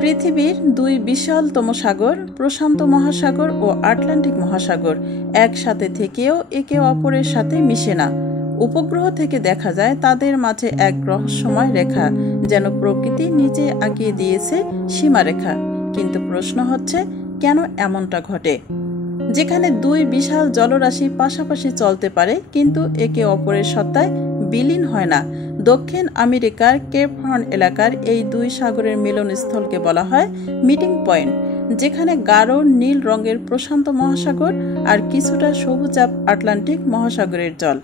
পৃথিবীর দুই বিশালতম সাগর প্রশান্ত মহাসাগর ও আটলান্টিক মহাসাগর একসাথে থেকেও একে অপরের সাথে মিশে না। উপগ্রহ থেকে দেখা যায় তাদের মাঝে এক রহস্যময় রেখা, যেন প্রকৃতি নিজে আঁকিয়ে দিয়েছে সীমারেখা। কিন্তু প্রশ্ন হচ্ছে, কেন এমনটা ঘটে? যেখানে দুই বিশাল জলরাশি পাশাপাশি চলতে পারে কিন্তু একে অপরের সত্তায় বিলীন হয় না। দক্ষিণ আমেরিকার কেপ হর্ন এলাকার এই দুই সাগরের মিলনস্থলকে বলা হয় মিটিং পয়েন্ট, যেখানে গাঢ় নীল রঙের প্রশান্ত মহাসাগর আর কিছুটা সবুজাভ আটলান্টিক মহাসাগরের জল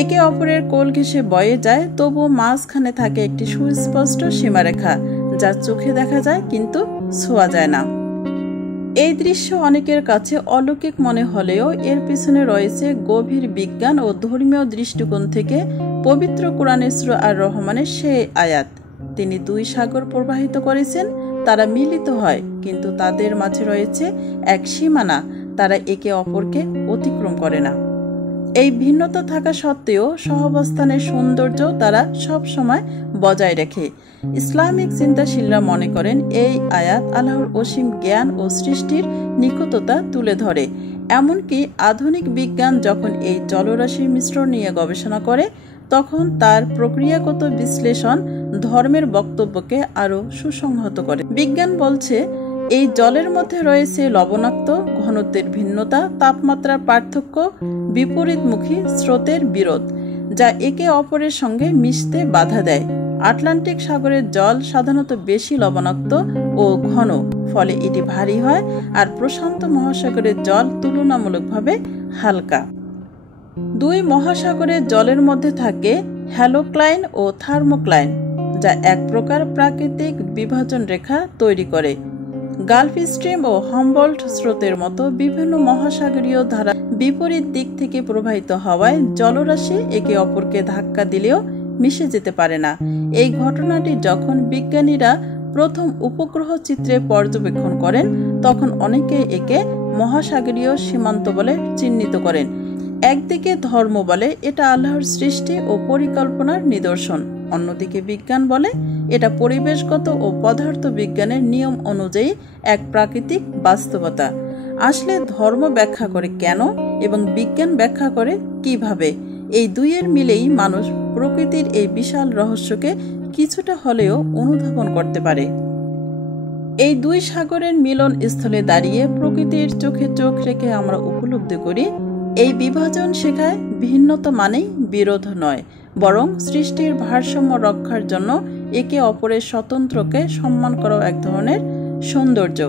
একে অপরের কোল ঘেঁষে বয়ে যায়। তবুও মাঝখানে থাকে একটি সুস্পষ্ট সীমারেখা, যা চোখে দেখা যায় কিন্তু ছোঁয়া যায় না। এই দৃশ্য অনেকের কাছে অলৌকিক মনে হলেও এর পিছনে রয়েছে গভীর বিজ্ঞান ও ধর্মীয় দৃষ্টিকোণ থেকে পবিত্র কোরআনের সূরা আর রহমানের সেই আয়াত। তিনি দুই সাগর প্রবাহিত করেছেন, তারা মিলিত হয় কিন্তু তাদের মাঝে রয়েছে এক সীমানা, তারা একে অপরকে অতিক্রম করে না। এই ভিন্নতা থাকা সত্ত্বেও সহাবস্থানের সৌন্দর্য তারা সব সময় বজায় রাখে। ইসলামিক চিন্তাশীলরা মনে করেন এই আয়াত আল্লাহর অসীম জ্ঞান ও সৃষ্টির নিখুঁততা তুলে ধরে। এমনকি আধুনিক বিজ্ঞান যখন এই জলরাশির মিশ্রণ নিয়ে গবেষণা করে, তখন তার প্রক্রিয়াগত বিশ্লেষণ ধর্মের বক্তব্যকে আরও সুসংহত করে। বিজ্ঞান বলছে এই জলের মধ্যে রয়েছে লবণাক্ত, ঘনত্বের ভিন্নতা, তাপমাত্রার পার্থক্য, বিপরীতমুখী স্রোতের বিরোধ, যা একে অপরের সঙ্গে মিশতে বাধা দেয়। আটলান্টিক সাগরের জল সাধারণত বেশি লবণাক্ত ও ঘন, ফলে এটি ভারী হয়, আর প্রশান্ত মহাসাগরের জল তুলনামূলকভাবে হালকা। দুই মহাসাগরের জলের মধ্যে থাকে হ্যালোক্লাইন ও থার্মোক্লাইন, যা এক প্রকার প্রাকৃতিক বিভাজন রেখা তৈরি করে। গালফ স্ট্রিম ও হামবোল্ট স্রোতের মতো বিভিন্ন মহাসাগরীয় ধারা বিপরীত দিক থেকে প্রবাহিত হওয়ায় জলরাশি একে অপরকে ধাক্কা দিলেও মিশে যেতে পারে না। এই ঘটনাটি যখন বিজ্ঞানীরা প্রথম উপগ্রহ চিত্রে পর্যবেক্ষণ করেন, তখন অনেকে একে মহাসাগরীয় সীমান্ত বলে চিহ্নিত করেন। একদিকে ধর্ম বলে এটা আল্লাহর সৃষ্টি ও পরিকল্পনার নিদর্শন, অন্যদিকে বিজ্ঞান বলে এটা পরিবেশগত ও পদার্থ বিজ্ঞানের নিয়ম অনুযায়ী এক প্রাকৃতিক বাস্তবতা। আসলে ধর্ম ব্যাখ্যা করে কেন এবং বিজ্ঞান ব্যাখ্যা করে কিভাবে, এই দুইয়ের মিলেই মানুষ প্রকৃতির এই বিশাল রহস্যকে কিছুটা হলেও অনুধাবন করতে পারে। এই দুই সাগরের মিলন স্থলে দাঁড়িয়ে প্রকৃতির চোখে চোখ রেখে আমরা উপলব্ধি করি এই বিভাজন শেখায় ভিন্নতা মানেই বিরোধ নয়, বরং সৃষ্টির ভারসাম্য রক্ষার জন্য একে অপরের স্বতন্ত্রকে সম্মান করাও এক ধরনের সৌন্দর্য।